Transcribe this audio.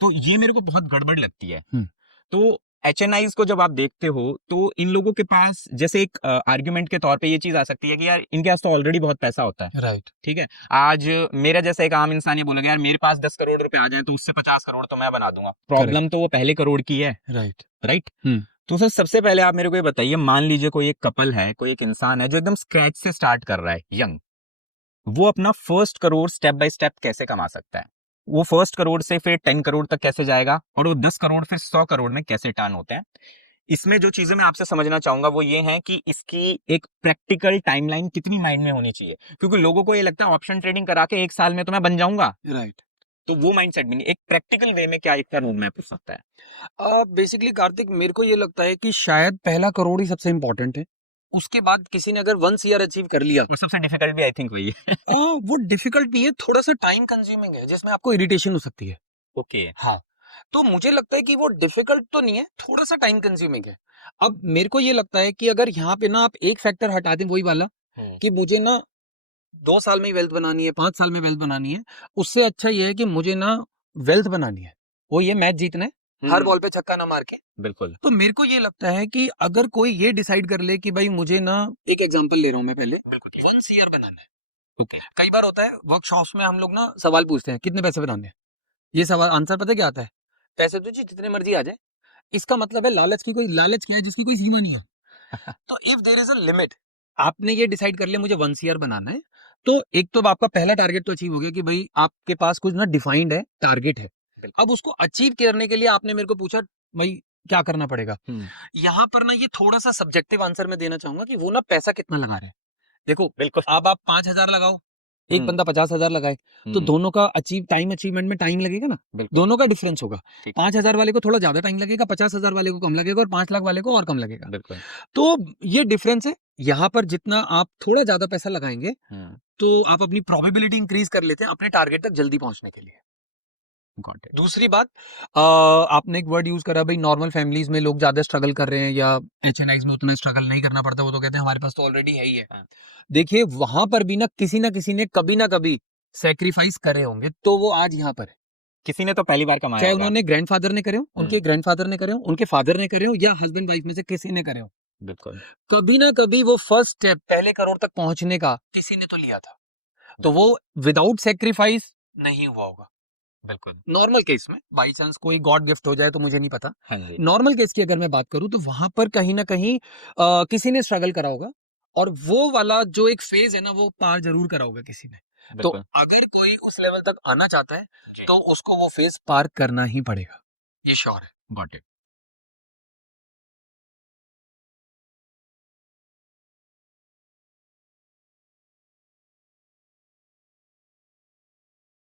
तो ये मेरे को बहुत गड़बड़ लगती है। तो HNIs को जब आप देखते हो तो इन लोगों के पास जैसे एक आर्ग्यूमेंट के तौर पे ये चीज आ सकती है कि यार इनके पास तो ऑलरेडी बहुत पैसा होता है, राइट। ठीक है। आज मेरा जैसा एक आम इंसान ये बोलेगा यार मेरे पास 10 करोड़ रुपए आ जाए तो उससे 50 करोड़ तो मैं बना दूंगा। प्रॉब्लम तो वो पहले करोड़ की है। राइट। राइट। तो सर सबसे पहले आप मेरे को ये बताइए, मान लीजिए कोई एक कपल है, कोई एक इंसान है जो एकदम स्क्रैच से स्टार्ट कर रहा है, यंग, वो अपना first crore step by step कैसे कमा सकता है? वो फर्स्ट करोड़ से फिर 10 करोड़ तक कैसे जाएगा और वो 10 करोड़ फिर 100 करोड़ में कैसे टर्न होते हैं? इसमें जो चीजें मैं आपसे समझना चाहूंगा वो ये है कि इसकी एक प्रैक्टिकल टाइमलाइन कितनी माइंड में होनी चाहिए, क्योंकि लोगों को ये लगता है ऑप्शन ट्रेडिंग करा के 1 साल में तो मैं बन जाऊंगा। राइट। तो वो माइंडसेट भी नहीं, एक प्रैक्टिकल वे में क्या इसका रोड मैप हो सकता है? बेसिकली कार्तिक, मेरे को ये लगता है कि शायद पहला करोड़ ही सबसे इंपॉर्टेंट है। उसके बाद किसी ने अगर 1 CR अचीव कर लिया, और सबसे डिफिकल्ट भी आई थिंक वही है। वो डिफिकल्ट नहीं है, थोड़ा सा टाइम कंज्यूमिंग है जिसमें आपको इरिटेशन हो सकती है। ओके। हाँ, तो मुझे लगता है कि वो डिफिकल्ट तो नहीं है, थोड़ा सा टाइम कंज्यूमिंग है। अब मेरे को ये लगता है कि अगर यहाँ पे ना आप एक फैक्टर हटा दें, वही वाला कि मुझे ना 2 साल में ही वेल्थ बनानी है, 5 साल में वेल्थ बनानी है, उससे अच्छा ये है कि मुझे ना वेल्थ बनानी है, वो ये मैच जीतना है, हर बॉल पे छक्का ना मार के। बिल्कुल। तो मेरे को ये लगता है कि अगर कोई ये डिसाइड कर ले कि भाई मुझे ना, एक एग्जांपल ले रहा हूं मैं पहले, 1 CR बनाना है। ओके। कई बार होता है वर्कशॉप्स में हम लोग ना सवाल पूछते हैं कितने पैसे बनाने हैं, ये सवाल आंसर पता है क्या आता है? पैसे तो जी जितने मर्जी आ जाए। इसका मतलब है लालच की कोई, लालच क्या है जिसकी कोई सीमा नहीं है। तो if there is a limit, आपने ये डिसाइड कर लिया मुझे 1 CR बनाना है, तो एक तो आपका पहला टारगेट तो अचीव हो गया कि भाई आपके पास कुछ ना डिफाइंड है, टारगेट है। अब उसको अचीव करने के लिए आपने मेरे को पूछा भाई क्या करना पड़ेगा। यहाँ पर ना ये थोड़ा सा सब्जेक्टिव आंसर मैं देना चाहूंगा कि वो ना पैसा कितना लगा रहा है। देखो बिल्कुल। अब आप 5,000 लगाओ, एक बंदा 50,000 लगाए, तो दोनों का अचीवमेंट में टाइम लगेगा ना, दोनों का डिफरेंस होगा। 5,000 वाले को थोड़ा ज्यादा टाइम लगेगा, 50,000 वाले को कम लगेगा और 5 लाख वाले को और कम लगेगा। बिल्कुल। तो ये डिफरेंस है। यहाँ पर जितना आप थोड़ा ज्यादा पैसा लगाएंगे तो आप अपनी प्रोबेबिलिटी इंक्रीज कर लेते हैं अपने टारगेट तक जल्दी पहुंचने के लिए। Got it. दूसरी बात, आपने एक वर्ड यूज करा भाई, नॉर्मल फैमिलीज में लोग ज्यादा स्ट्रगल कर रहे हैं या HNIs में उतना स्ट्रगल नहीं करना पड़ता, वो तो कहते हैं हमारे पास तो ऑलरेडी है ही है। देखिए वहां पर भी ना किसी ने कभी ना कभी सेक्रीफाइस करे होंगे, तो वो आज यहाँ पर है। किसी ने तो पहली बार कमाया चाहे होगा। उन्होंने ग्रैंडफादर ने करे हो, उनके ग्रैंडफादर ने करे हो, उनके फादर ने करे हो, या हस्बैंड वाइफ में से किसी ने करे हो, बिल्कुल। कभी ना कभी वो फर्स्ट स्टेप पहले करोड़ तक पहुंचने का किसी ने तो लिया था। तो वो विदाउट सेक्रीफाइस नहीं हुआ होगा। बिल्कुल। नॉर्मल केस में बाई चांस कोई गॉड गिफ्ट हो जाए तो मुझे नहीं पता। हाँ जी। नॉर्मल केस की अगर मैं बात करूं तो वहां पर कहीं ना कहीं किसी ने स्ट्रगल करा होगा, और वो वाला जो एक फेज है ना वो पार जरूर करा होगा किसी ने। तो बिल्कुल। अगर कोई उस लेवल तक आना चाहता है जी। तो उसको वो फेज पार करना ही पड़ेगा, ये श्योर है। Got it.